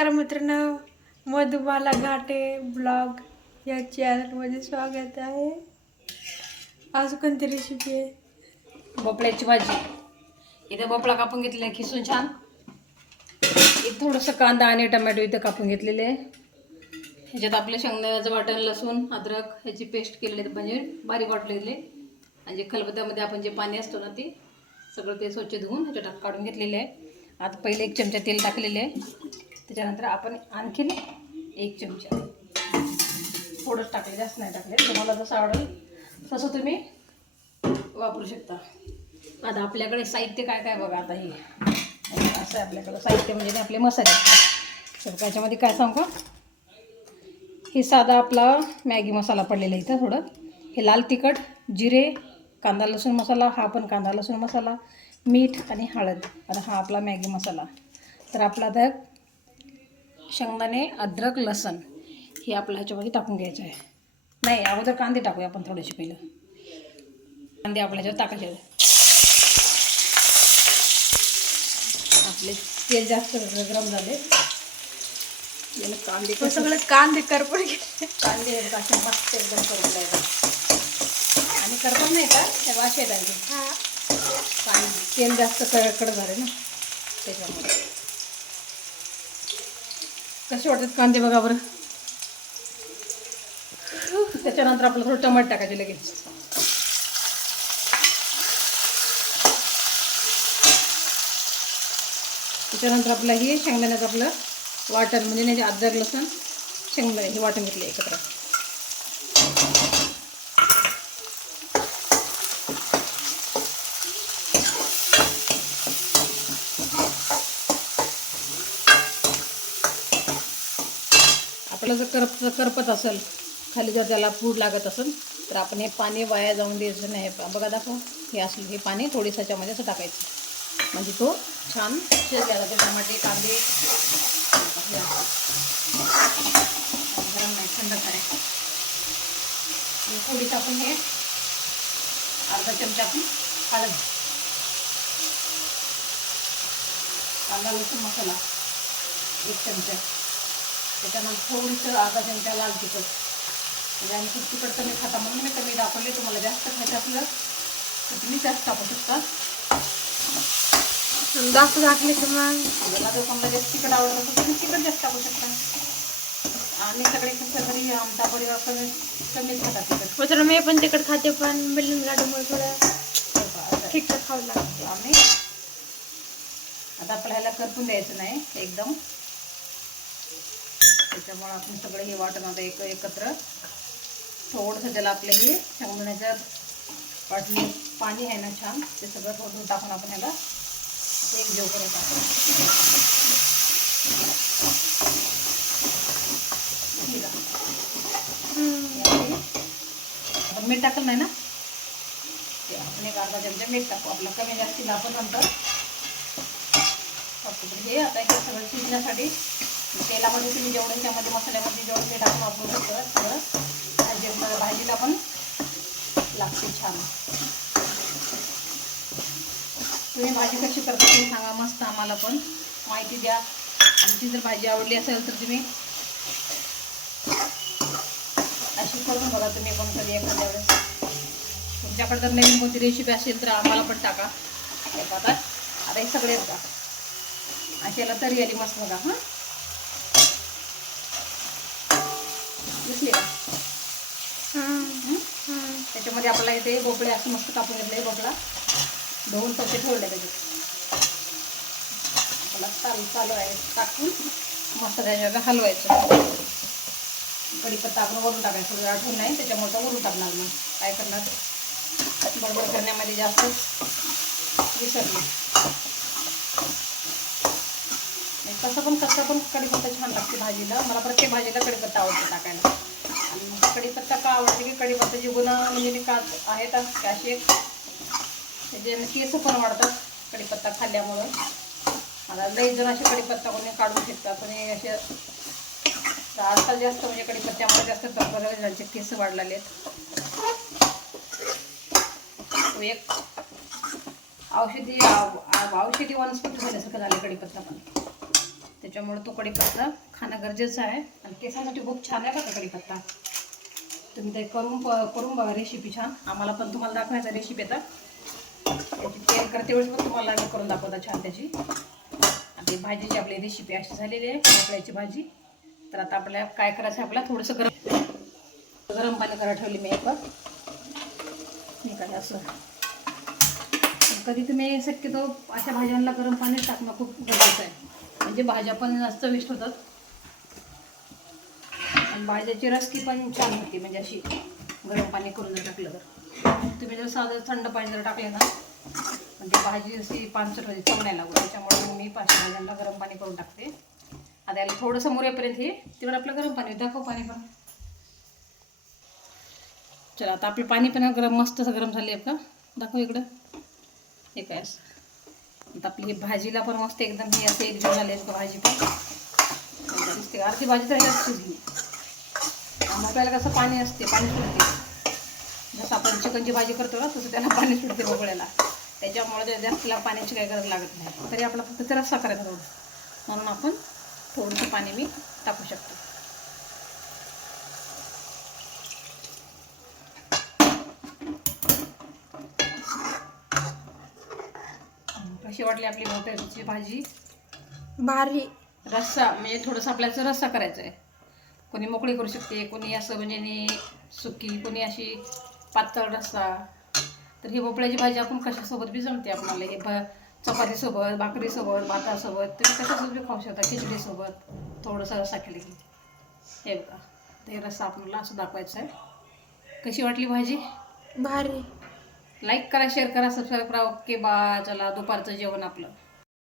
नमस्कार मित्रांनो मधुबाला घाटे ब्लॉग या चॅनलमध्ये स्वागत आहे. आज कोणती रेसिपी आहे? भोपळ्याची भाजी. इथं भोपळा कापून घेतलेला आहे खिसून छान. इथं थोडंसं कांदा आणि टमॅटो इथं कापून घेतलेले आहे. ह्याच्यात आपलं शेंगदाण्याचं वाटण लसूण अद्रक ह्याची पेस्ट केलेली म्हणजे बारीक वाटलेले आणि जे खलबत्त्यामध्ये आपण जे पाणी असतो ना ते सगळं ते स्वच्छ धुवून ह्याच्यात काढून घेतलेले आहे. आता पहिले एक चमचा तेल टाकलेले आहे. त्याच्यानंतर आपण आणखीन एक चमचा थोडंच टाकले जास्त नाही टाकले. तुम्हाला जसं आवडेल तसं तुम्ही वापरू शकता. आता आपल्याकडे साहित्य काय काय बघा आता हे. असं आहे आपल्याकडं साहित्य म्हणजे ते आपले मसाले तर त्याच्यामध्ये काय सांगू हे साधा आपला मॅगी मसाला पडलेला आहे इथं थोडं. हे लाल तिखट जिरे कांदा लसूण मसाला हा पण कांदा लसूण मसाला मीठ आणि हळद. आता हा आपला मॅगी मसाला. तर आपला आता शेंगदाणे अद्रक लसण हे आपल्या ह्याच्यामध्ये टाकून घ्यायचं आहे. नाही अगोदर कांदे टाकूया आपण थोडेसे पहिलं. कांदे आपल्या ह्याच्यावर टाकायचे. आपले तेल जास्त गरम झाले. याला कांदे कसं सगळं कांदे करपड घेतले कांदे असे मस्त एकदम करून द्यायचे आणि करपण नाही का हे वाशे हा. पाणी तेल जास्त कडकडं झाले ना त्याच्यामुळे. कसे वाटतात कांदे बघा बरं? त्याच्यानंतर आपलं थोडं टमाट टाकायचे लगेच. त्याच्यानंतर आपलं हे शेंगदाण्याचं आपलं वाटण म्हणजे नाही अद्रक लसूण शेंगदाणे हे वाटण घेतले एकत्र. आपलं जर करप करपत असेल खाली जर त्याला पूड लागत असेल तर आपण हे पाणी वाया जाऊन द्यायचं नाही. बघा दाखव हे असलं हे पाणी थोडीसं याच्यामध्ये असं टाकायचं. म्हणजे तो छान शिजला जाते टमाटे कांदे गरम नाही थंड आहे थोडीसं आपण हे अर्धा चमचा आपण हळद कांदा लसूण मसाला एक चमचा. त्याच्यानंतर थोडीसं अर्धा चमचा लाल तिखट म्हणजे आम्ही खूप तिखट कमी खाता म्हणून मी कमी दाखवले तुम्हाला. जास्त खायचं असलं तर तुम्ही जास्त टाकू शकता. जास्त टाकले तर मग. मला जर कोणाला जास्त तिखट आवडत असेल तुम्ही तिखट जास्त टाकू शकता. आम्ही सगळे घरी आमचा परिवार कमी कमीच खातात तिखट. मित्रांनो मी पण तिकड खाते पण बिल्डिंग गाडीमुळे थोडं. ठीकठाक खावं लागते. आम्ही आता आपल्याला करपून द्यायचं नाही एकदम. त्याच्यामुळं आपण सगळं हे वाटण आता एक एकत्र थोडंसं त्याला आपलं हे शेंगदाण्याचं वाटणी पाणी आहे ना छान ते सगळं थोडं टाकून आपण ह्याला एक जेव करत आपण मीठ टाकलं नाही ना? ते आपण एक अर्धा चमचा मीठ टाकू आपलं कमी जास्तीला आपण नंतर हे आता हे सगळं शिजण्यासाठी तेलामध्ये तुम्ही जेवढं त्यामध्ये मसाल्यामध्ये जेवढं ते टाकून वापरू शकता सगळं जे भाजीला पण लागते छान. तुम्ही भाजी कशी करता ते सांगा मस्त आम्हाला पण. माहिती द्या. आमची जर भाजी आवडली असेल तर तुम्ही अशी करून बघा तुम्ही पण कधी एखाद्या वेळेस. तुमच्याकडे जर नवीन कोणती रेसिपी असेल तर आम्हाला पण टाका. हे आता हे सगळे बघा. अशी याला तरी आली मस्त बघा हां. घेतले त्याच्यामध्ये आपल्याला इथे भोपळे असं मस्त कापून घेतले भोपळा. धुवून तसे ठेवले त्याच्यात आपल्याला चालू चालू आहे. टाकून मस्त त्याच्या हलवायचं. कढीपत्ता आपण वरून टाकायचं. थोडं आठवून नाही त्याच्यामुळे तर वरून टाकणार मग. काय करणार? बरोबर करण्यामध्ये जास्त विसरली तसं कसं पण कसं पण कढीपत्ता छान लागते भाजीला. मला प्रत्येक भाजीला कढीपत्ता आवडते टाकायला. आणि कढीपत्ता का आवडते की कढीपत्ताची गुण म्हणजे ते का आहेत असे त्याचे केस पण वाढतात कढीपत्ता खाल्ल्यामुळं. मला लई जण असे कढीपत्ता कोणी काढू शकतात कोणी असे आजकाल जास्त म्हणजे कढीपत्त्यामुळे जास्त जणांचे केस वाढलेले आहेत. एक औषधी औषधी वनस्पती झाल्यासारखं झाले कढीपत्ता पण. त्याच्यामुळे तो कढीपत्ता खाणं गरजेचं आहे. आणि केसासाठी खूप छान आहे का कढीपत्ता. तुम्ही ते करून प- करून बघा रेसिपी छान. आम्हाला पण तुम्हाला दाखवायचा रेसिपी येतात त्याची तेल करते वेळेस पण तुम्हाला आम्ही करून दाखवता छान त्याची. आणि भाजीची आपली रेसिपी अशी झालेली आहे भोपळ्याची भाजी. तर आता आपल्याला काय करायचं आहे आपल्याला थोडंसं गरम गरम पाणी करा ठेवली मी एक मी काय असं. कधी तुम्ही शक्यतो अशा भाज्यांना गरम पाणी टाकणं खूप गरजेचं आहे. म्हणजे भाज्या पण जास्त होतात. आणि भाज्याची रस्की पण छान होती म्हणजे अशी गरम पाणी करून जर टाकलं तर. तुम्ही जर साधं थंड पाणी जर टाकले ना म्हणजे भाजी अशी पानसट होती चव नाही लागू त्याच्यामुळे मी पाचशे भाज्यांना गरम पाणी करून टाकते. आता याला थोडंसं मुरेपर्यंत हे तेवढं आपलं गरम पाणी दाखव पाणी पण. चला आता आपलं पाणी पण गरम मस्त असं गरम झाले का दाखव इकडं. हे काय असं. आपली भाजीला पण मस्त एकदम हे असं एक झाले भाजी पण. एकदम दिसते अर्धी भाजी तर ह्याच्यात शिजली मोकळ्याला कसं पाणी असते पाणी सुटते. जसं आपण चिकनची भाजी करतो ना तसं त्याला पाणी सुटते मोकळ्याला त्याच्यामुळे जास्तीला जास्त पाण्याची काही गरज लागत नाही. तरी आपला फक्त ते रस्सा करायचा थोडं म्हणून आपण थोडंसं पाणी मी टाकू शकतो. कशी वाटली आपली भोपळ्याची भाजी? भारी. रस्सा म्हणजे थोडंसं आपल्याचं रस्सा करायचा आहे. कोणी मोकळी करू शकते कोणी असं म्हणजे सुकी कोणी अशी पातळ रस्सा. तर ही भोपळ्याची भाजी आपण कशासोबत बी जमते आपल्याला? हे भ चपातीसोबत भाकरीसोबत भातासोबत तुम्ही कशासोबत बी खाऊ शकता खिचडीसोबत. थोडंसं रस्सा केली की. हे बघा ते रस्सा आपल्याला असं दाखवायचं आहे. कशी वाटली भाजी? भारी. लाईक करा शेअर करा सबस्क्राईब करा. ओके बा चला दुपारचं जेवण आपलं.